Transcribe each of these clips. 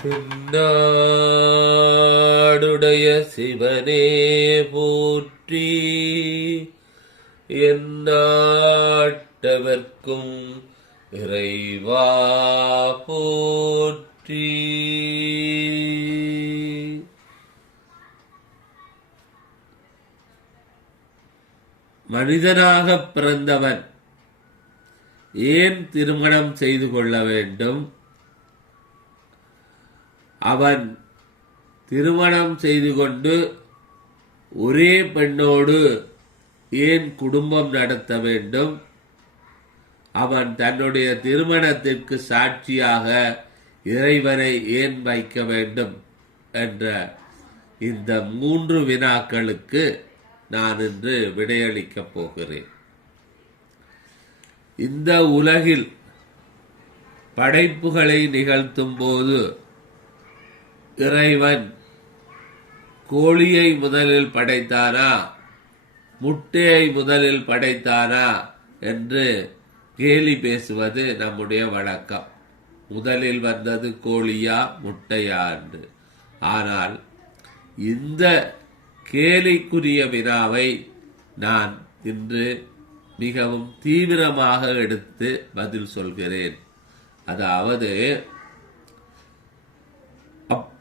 நாடுடைய சிவனே போற்றி என்னாட்டவர்க்கும் இறைவா போற்றி. மனிதனாக பிறந்தவன் ஏன் திருமணம் செய்து கொள்ள வேண்டும்? அவன் திருமணம் செய்து கொண்டு ஒரே பெண்ணோடு ஏன் குடும்பம் நடத்த வேண்டும்? அவன் தன்னுடைய திருமணத்திற்கு சாட்சியாக இறைவனை ஏன் வைக்க வேண்டும்? என்ற இந்த மூன்று வினாக்களுக்கு நான் இன்று விடையளிக்கப் போகிறேன். இந்த உலகில் படைப்புகளை நிகழ்த்தும் போது இறைவன் கோழியை முதலில் படைத்தானா முட்டையை முதலில் படைத்தானா என்று கேலி பேசுவது நம்முடைய வழக்கம். முதலில் வந்தது கோழியா முட்டையா என்று. ஆனால் இந்த கேலிக்குரிய வினாவை நான் இன்று மிகவும் தீவிரமாக எடுத்து பதில் சொல்கிறேன். அதாவது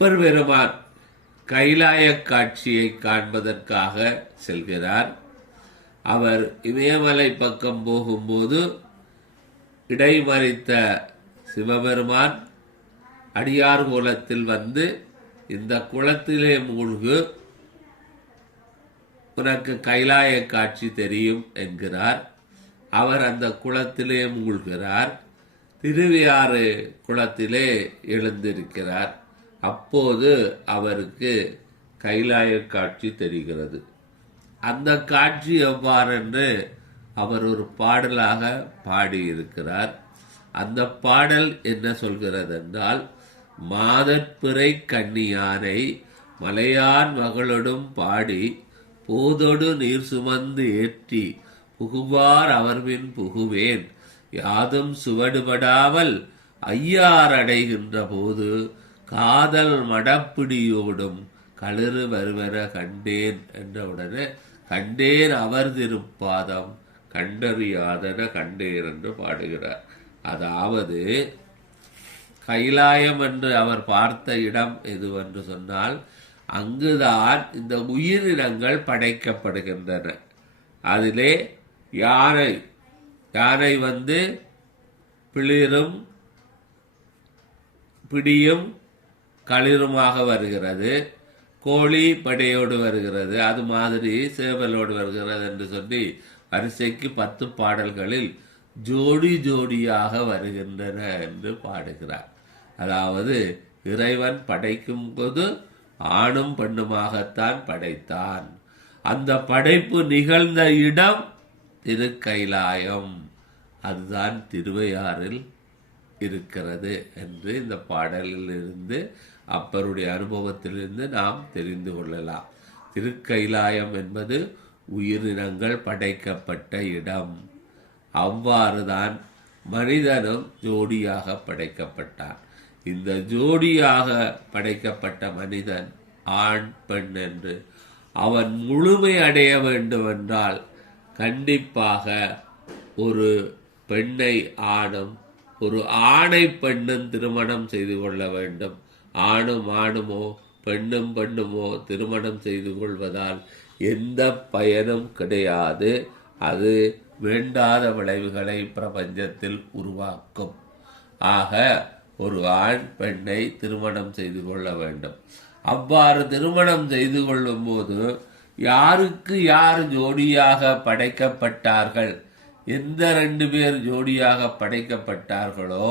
அப்பர் பெருமான் கைலாய காட்சியை காண்பதற்காக செல்கிறார். அவர் இமயமலை பக்கம் போகும்போது இடைமறித்த சிவபெருமான் அடியார் குலத்தில் வந்து இந்த குளத்திலே மூழ்கு உனக்கு கைலாய காட்சி தெரியும் என்கிறார். அவர் அந்த குளத்திலே மூழ்கிறார். திருவியாறு குளத்திலே எழுந்திருக்கிறார். அப்போது அவருக்கு கைலாய காட்சி தெரிகிறது. அந்த காட்சி எவ்வாறென்று அவர் ஒரு பாடலாக பாடியிருக்கிறார். அந்த பாடல் என்ன சொல்கிறது என்றால் மாதற்பிறை கன்னியாரை மலையான் மகளொடும் பாடி போதொடு நீர் சுமந்து ஏற்றி புகுவார் அவர்பின் புகுவேன். யாதும் சுவடுபடாமல் ஐயார் அடைகின்ற போது காதல் மடப்பிடியோடும் களிறு வருவன கண்டேன் என்றவுடனே கண்டேன் அவர் திருப்பாதம் கண்டறியாதன கண்டேன் என்று பாடுகிறார். அதாவது கைலாயம் என்று அவர் பார்த்த இடம் எதுவென்று சொன்னால் அங்குதான் இந்த உயிரினங்கள் படைக்கப்படுகின்றன. அதிலே யானை யானை வந்து பிளிரும் பிடியும் களிருமாக வருகிறது கோழி படையோடு வருகிறது அது மாதிரி சேவலோடு வருகிறது என்று சொல்லி வரிசைக்கு பத்து பாடல்களில் ஜோடி ஜோடியாக வருகின்றன என்று பாடுகிறார். அதாவது இறைவன் படைக்கும் போது ஆணும் பெண்ணுமாகத்தான் படைத்தான். அந்த படைப்பு நிகழ்ந்த இடம் திருக்கைலாயம். அதுதான் திருவையாறில் இருக்கிறது என்று இந்த பாடலில் இருந்து அப்பருடைய அனுபவத்திலிருந்து நாம் தெரிந்து கொள்ளலாம். திருக்கைலாயம் என்பது உயிரினங்கள் படைக்கப்பட்ட இடம். அவ்வாறுதான் மனிதனும் ஜோடியாக படைக்கப்பட்டான். இந்த ஜோடியாக படைக்கப்பட்ட மனிதன் ஆண் பெண் என்று அவன் முழுமை அடைய வேண்டுமென்றால் கண்டிப்பாக ஒரு பெண்ணை ஆணும் ஒரு ஆணை பெண்ணும் திருமணம் செய்து கொள்ள வேண்டும். ஆணும் ஆணுமோ பெண்ணும் பெண்ணுமோ திருமணம் செய்து கொள்வதால் எந்த பயனும் கிடையாது. அது வேண்டாத விளைவுகளை பிரபஞ்சத்தில் உருவாக்கும். ஆக ஒரு ஆண் பெண்ணை திருமணம் செய்து கொள்ள வேண்டும். அவ்வாறு திருமணம் செய்து கொள்ளும் போது யாருக்கு யார் ஜோடியாக படைக்கப்பட்டார்கள்? எந்த ரெண்டு பேர் ஜோடியாக படைக்கப்பட்டார்களோ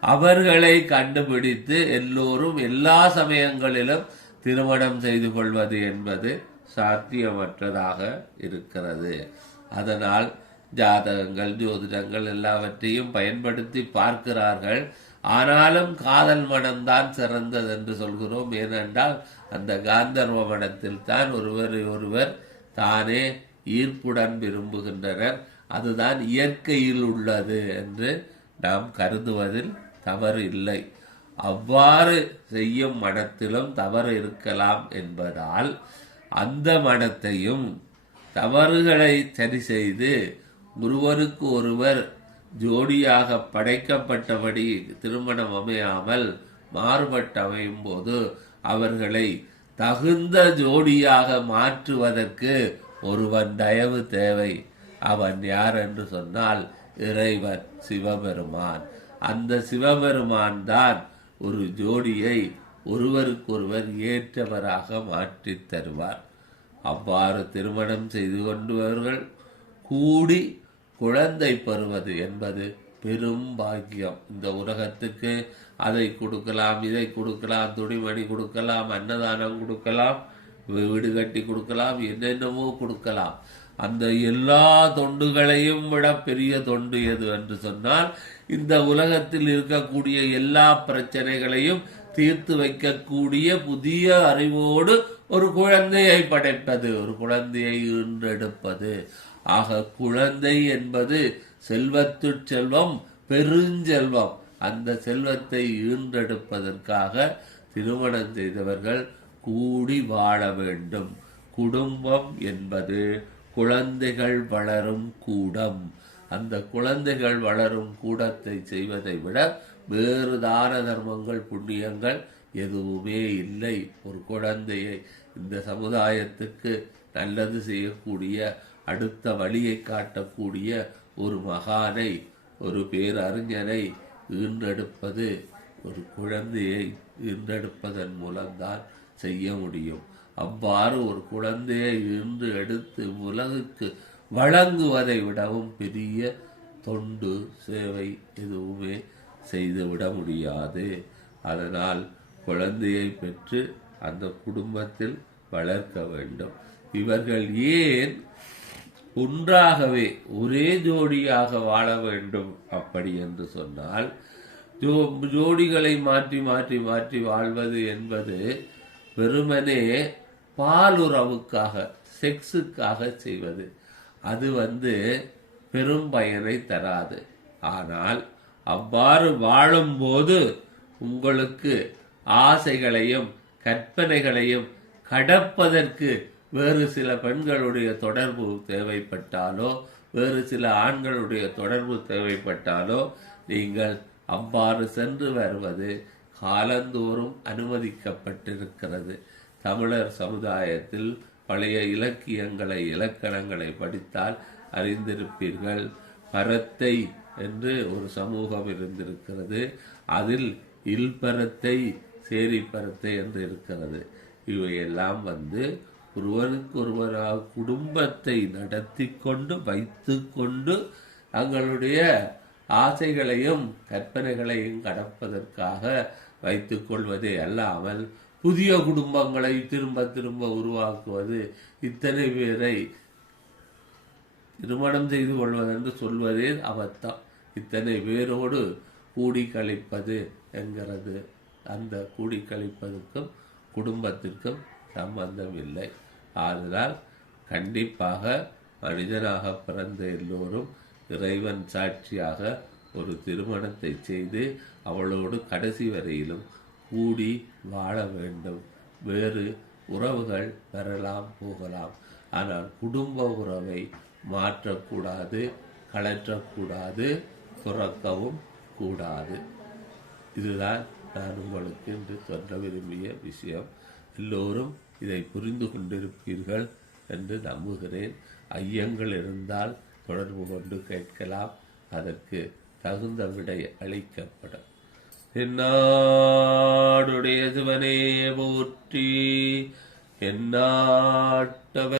அவர்களை கண்டுபிடித்து எல்லோரும் எல்லா சமயங்களிலும் திருமணம் செய்து கொள்வது என்பது சாத்தியமற்றதாக இருக்கிறது. அதனால் ஜாதகங்கள் ஜோதிடங்கள் எல்லாவற்றையும் பயன்படுத்தி பார்க்கிறார்கள். ஆனாலும் காதல் மனம்தான் சிறந்தது என்று சொல்கிறோம். ஏனென்றால் அந்த காந்தர்வ மனத்தில் தான் ஒருவர் ஒருவர் தானே ஈர்ப்புடன் விரும்புகின்றனர். அதுதான் இயற்கையில் உள்ளது என்று நாம் கருதுவதில் தவறு இல்லை. அவ்வாறு செய்யும் மடத்திலும் தவறு இருக்கலாம் என்பதால் அந்த மடத்தையும் தவறுகளை சரி செய்து ஒருவருக்கு ஒருவர் ஜோடியாக படைக்கப்பட்டபடி திருமணம் அமையாமல் மாறுபட்டு அமையும் போது அவர்களை தகுந்த ஜோடியாக மாற்றுவதற்கு ஒருவன் தயவு தேவை. அவன் யார் என்று சொன்னால் இறைவன் சிவபெருமான். அந்த சிவபெருமான் தான் ஒரு ஜோடியை ஒருவருக்கொருவர் ஏற்றவராக மாற்றித் தருவார். அவ்வாறு திருமணம் செய்து கொண்டவர்கள் கூடி குழந்தை பெறுவது என்பது பெரும் பாக்கியம். இந்த உலகத்துக்கு அதை கொடுக்கலாம் இதை கொடுக்கலாம் துணிமணி கொடுக்கலாம் அன்னதானம் கொடுக்கலாம் வீடு கட்டி கொடுக்கலாம் என்னென்னவோ கொடுக்கலாம். அந்த எல்லா தொண்டுகளையும் விட பெரிய தொண்டு எது என்று சொன்னால் இந்த உலகத்தில் இருக்கக்கூடிய எல்லா பிரச்சனைகளையும் தீர்த்து வைக்கக்கூடிய புதிய அறிவோடு ஒரு குழந்தையை படைப்பது ஒரு குழந்தையை ஈன்றெடுப்பது. ஆக குழந்தை என்பது செல்வத்து செல்வம் பெருஞ்செல்வம். அந்த செல்வத்தை ஈன்றெடுப்பதற்காக திருமணம் செய்தவர்கள் கூடி வாழ வேண்டும். குடும்பம் என்பது குழந்தைகள் வளரும் கூடம். அந்த குழந்தைகள் வளரும் கூடத்தை செய்வதை விட வேறு தான தர்மங்கள் புண்ணியங்கள் எதுவுமே இல்லை. ஒரு குழந்தையை இந்த சமுதாயத்துக்கு நல்லது செய்யக்கூடிய அடுத்த வழியை காட்டக்கூடிய ஒரு மகானை ஒரு பேரறிஞரை ஈன்றெடுப்பது ஒரு குழந்தையை ஈன்றெடுப்பதன் மூலம்தான் செய்ய முடியும். அவ்வாறு ஒரு குழந்தையை ஈன்று எடுத்து உலகுக்கு வழங்குவதை விடவும் பெரிய தொண்டு சேவை எதுவுமே செய்துவிட முடியாது. அதனால் குழந்தையை பெற்று அந்த குடும்பத்தில் வளர்க்க வேண்டும். இவர்கள் ஏன் ஒன்றாகவே ஒரே ஜோடியாக வாழ வேண்டும் அப்படி என்று சொன்னால் ஜோ ஜோடிகளை மாற்றி மாற்றி மாற்றி வாழ்வது என்பது வெறுமனே பாலுறவுக்காக செக்ஸுக்காக செய்வது. அது வந்து பெரும் பயனை தராது. ஆனால் அவ்வாறு வாழும்போது உங்களுக்கு ஆசைகளையும் கற்பனைகளையும் கடப்பதற்கு வேறு சில பெண்களுடைய தொடர்பு தேவைப்பட்டாலோ வேறு சில ஆண்களுடைய தொடர்பு தேவைப்பட்டாலோ நீங்கள் அவ்வாறு சென்று வருவது காலந்தோறும் அனுமதிக்கப்பட்டிருக்கிறது. தமிழர் சமுதாயத்தில் பழைய இலக்கியங்களை இலக்கணங்களை படித்தால் அறிந்திருப்பீர்கள். பரத்தை என்று ஒரு சமூகம் இருந்திருக்கிறது. அதில் இல்பரத்தை சேரிப்பரத்தை என்று இருக்கிறது. இவையெல்லாம் வந்து ஒருவருக்கொருவராக குடும்பத்தை நடத்தி கொண்டு வைத்து கொண்டு தங்களுடைய ஆசைகளையும் கற்பனைகளையும் கடப்பதற்காக வைத்துக் கொள்வதே அல்லாமல் புதிய குடும்பங்களை திரும்ப திரும்ப உருவாக்குவது இத்தனை பேரை திருமணம் செய்து கொள்வதென்று சொல்வதே அபத்தம். இத்தனை பேரோடு கூடி கழிப்பது என்கிறது. அந்த கூடி கழிப்பதற்கும் குடும்பத்திற்கும் சம்பந்தம் இல்லை ஆதலால் கண்டிப்பாக மனிதனாக பிறந்த எல்லோரும் இறைவன் சாட்சியாக ஒரு திருமணத்தை செய்து அவளோடு கடைசி வரையிலும் கூடி வாழ வேண்டும். வேறு உறவுகள் பெறலாம் போகலாம். ஆனால் குடும்ப உறவை மாற்றக்கூடாது கலற்றக்கூடாது துறக்கவும் கூடாது. இதுதான் நான் உங்களுக்கு என்று சொல்ல விரும்பிய விஷயம். எல்லோரும் இதை புரிந்து கொண்டிருப்பீர்கள் என்று நம்புகிறேன். ஐயங்கள் இருந்தால் தொடர்பு கொண்டு கேட்கலாம். அதற்கு தகுந்த விடை அளிக்கப்படும். என்னாடுடைய சிவனே போற்றி என்னாட்டவர்